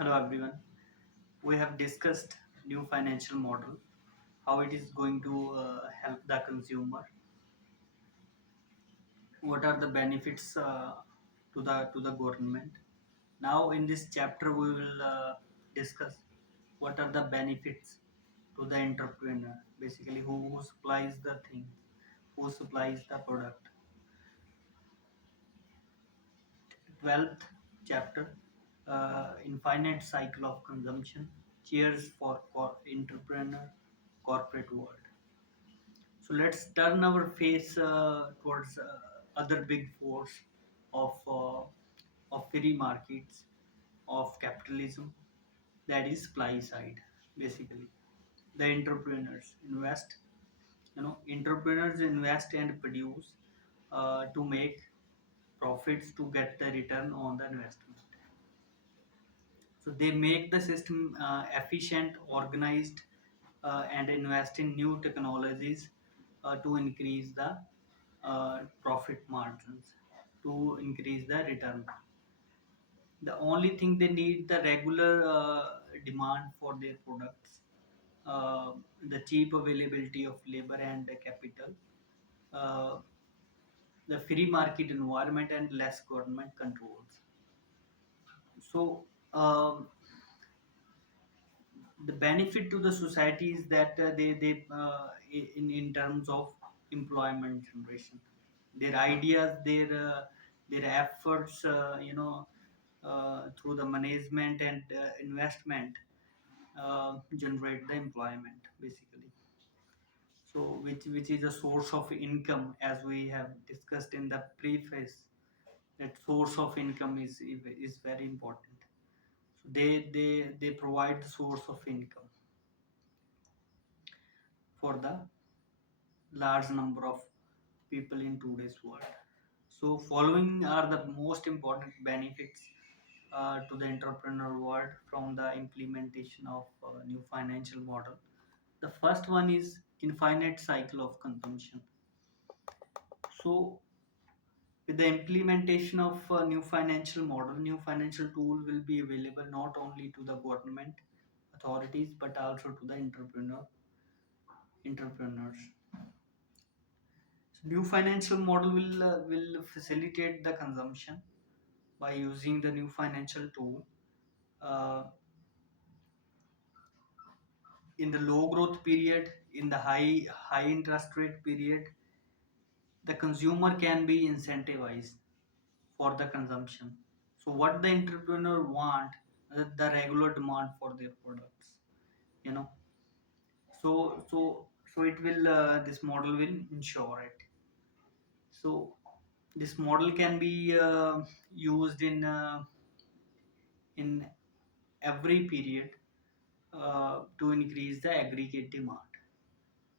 Hello everyone. We have discussed new financial model, how it is going to help the consumer, what are the benefits to the government. Now in this chapter we will discuss what are the benefits to the entrepreneur, basically who supplies the thing, who supplies the product. 12th chapter, infinite cycle of consumption. Cheers for entrepreneur corporate world. So let's turn our face towards other big force of free markets, of capitalism, that is supply side. Basically, the entrepreneurs invest. Entrepreneurs invest and produce to make profits to get the return on the investment. So they make the system efficient, organized, and invest in new technologies to increase the profit margins, to increase the return. The only thing they need the regular demand for their products, uh, the cheap availability of labor and the capital, uh, the free market environment, and less government controls. So the benefit to the society is that in terms of employment generation, their ideas, their efforts, through the management and investment, generate the employment basically. So which is a source of income, as we have discussed in the preface, that source of income is very important. So they provide the source of income for the large number of people in today's world. So, following are the most important benefits to the entrepreneur world from the implementation of new financial model. The first one is infinite cycle of consumption. So, with the implementation of a new financial model, new financial tool will be available not only to the government authorities but also to the entrepreneurs. So new financial model will facilitate the consumption by using the new financial tool. Uh, in the low growth period, in the high interest rate period, the consumer can be incentivized for the consumption. So what the entrepreneur want, the regular demand for their products, you know. So it will this model will ensure it. So this model can be used in every period to increase the aggregate demand.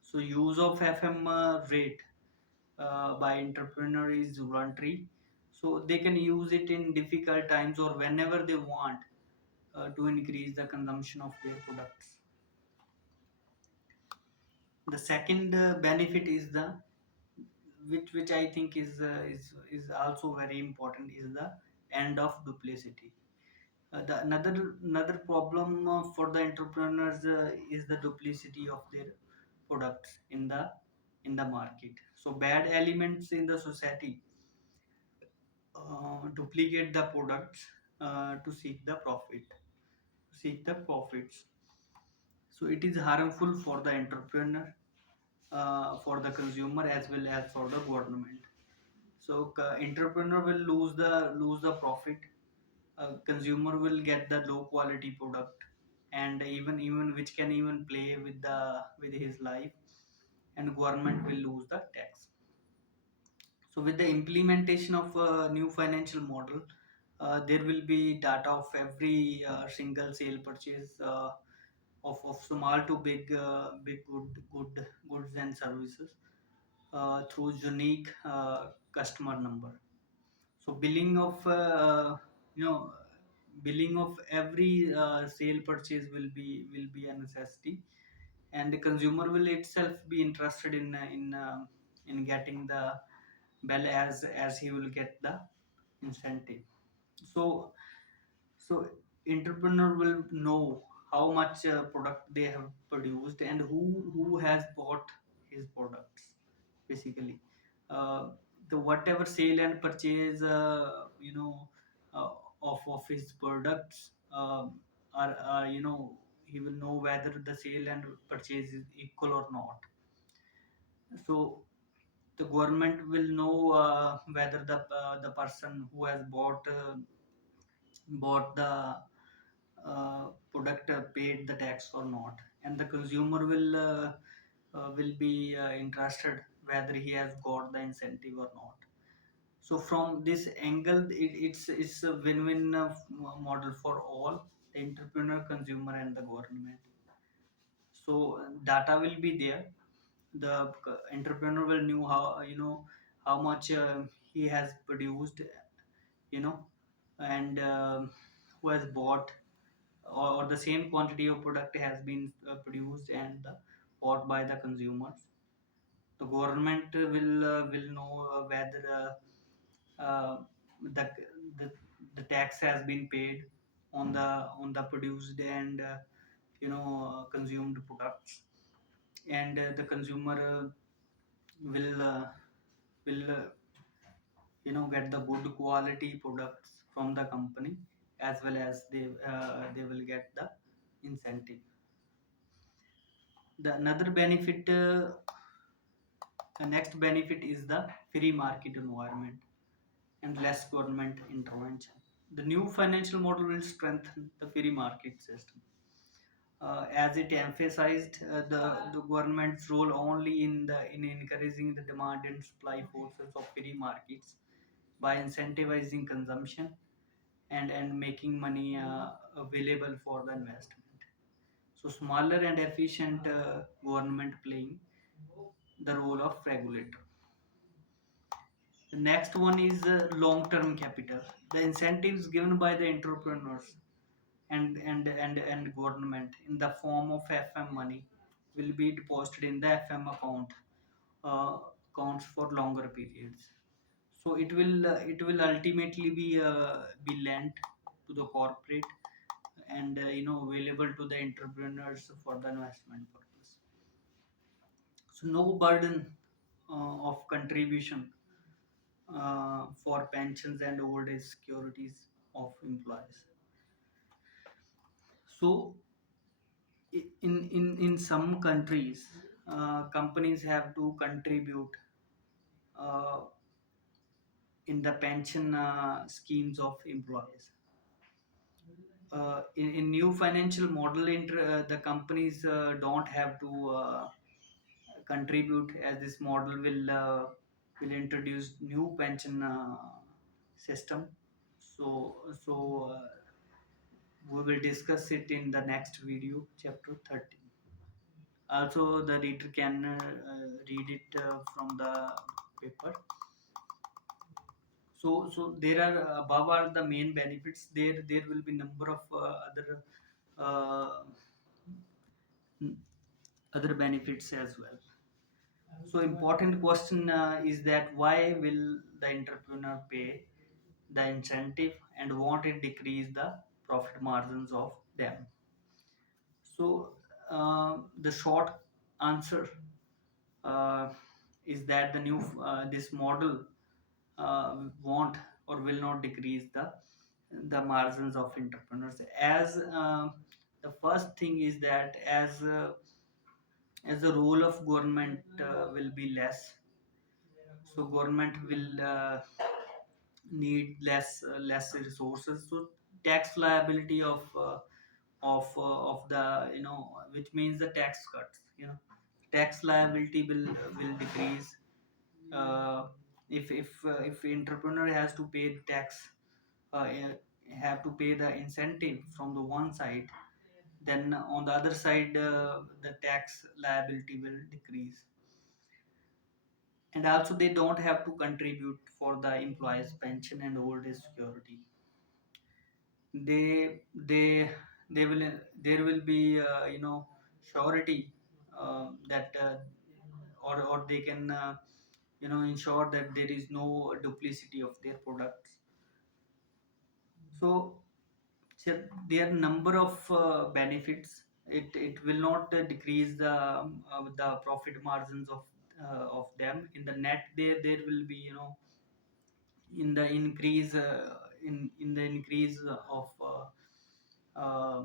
So use of FM rate by entrepreneur is voluntary. So they can use it in difficult times or whenever they want to increase the consumption of their products. The second benefit is the which I think is also very important is the end of duplicity. The another problem for the entrepreneurs is the duplicity of their products in the market. So bad elements in the society duplicate the products to seek the profits. So it is harmful for the entrepreneur, for the consumer, as well as for the government. So entrepreneur will lose the profit. Consumer will get the low quality product, and even which can even play with his life, and government will lose the tax. So with the implementation of a new financial model, there will be data of every single sale purchase, of small to big goods and services, through unique customer number. So you know billing of every sale purchase will be a necessity, and the consumer will itself be interested in getting the bill, as he will get the incentive. So so entrepreneur will know how much product they have produced and who has bought his products basically. uh, the whatever sale and purchase uh, of his products are he will know whether the sale and purchase is equal or not. So the government will know whether the person who has bought the product paid the tax or not, and the consumer will be interested whether he has got the incentive or not. So from this angle, it's a win-win model for all, the entrepreneur, consumer, and the government. So data will be there. The entrepreneur will know how much he has produced, you know, and who has bought, or the same quantity of product has been produced and bought by the consumers. The government will know whether uh, the, the the tax has been paid on the produced and consumed products, and the consumer will get the good quality products from the company, as well as they will get the incentive. The another benefit The next benefit is the free market environment and less government intervention. The new financial model will strengthen the free market system, as it emphasized the government's role only in encouraging the demand and supply forces of free markets by incentivizing consumption and making money available for the investment. So smaller and efficient government playing the role of regulator. The next one is long-term capital. The incentives given by the entrepreneurs and government in the form of FM money will be deposited in the FM uh, accounts for longer periods. So it will ultimately be lent to the corporate and available to the entrepreneurs for the investment purpose. So no burden of contribution for pensions and old age securities of employees. So in some countries, companies have to contribute uh, in the pension schemes of employees. In new financial model, the companies don't have to contribute, as this model will introduce new pension system. So we will discuss it in the next video, chapter 13. Also, the reader can read it from the paper. So there are above are the main benefits. There will be number of uh, other benefits as well. So important question is that why will the entrepreneur pay the incentive and won't it decrease the profit margins of them? So the short answer uh, is that the new this model won't or will not decrease the margins of entrepreneurs, as the first thing is that as the role of government will be less, so government will need less resources. So tax liability of the which means the tax cuts, tax liability will decrease. uh, if entrepreneur has to pay the tax, have to pay the incentive from the one side, then on the other side the tax liability will decrease. And also they don't have to contribute for the employees pension and old age security. They they will there will be surety that or they can ensure that there is no duplicity of their products. So So there are number of benefits. It will not decrease the profit margins of them. In the net, there will be, in the increase in the increase of uh,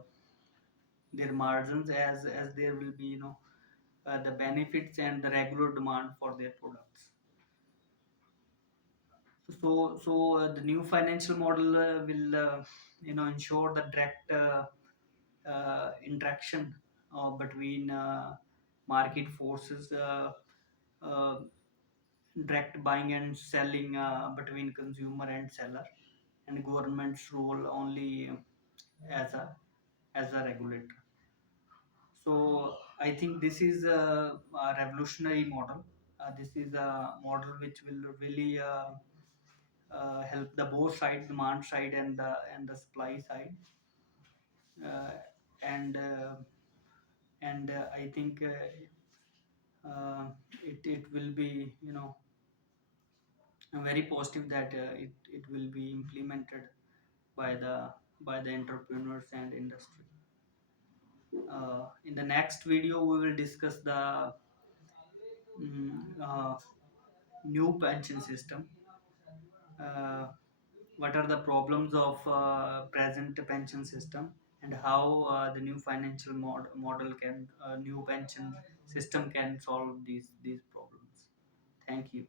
their margins, as there will be, the benefits and the regular demand for their products. So the new financial model will ensure the direct interaction between market forces, uh, direct buying and selling between consumer and seller, and government's role only as a regulator. So I think this is a revolutionary model. This is a model which will really help the both side, demand side and the supply side, uh, and I think uh, it will be, very positive that it will be implemented by the entrepreneurs and industry. In the next video, we will discuss the mm, uh, new pension system. Uh, what are the problems of present pension system, and how the new financial model can new pension system can solve these problems. Thank you.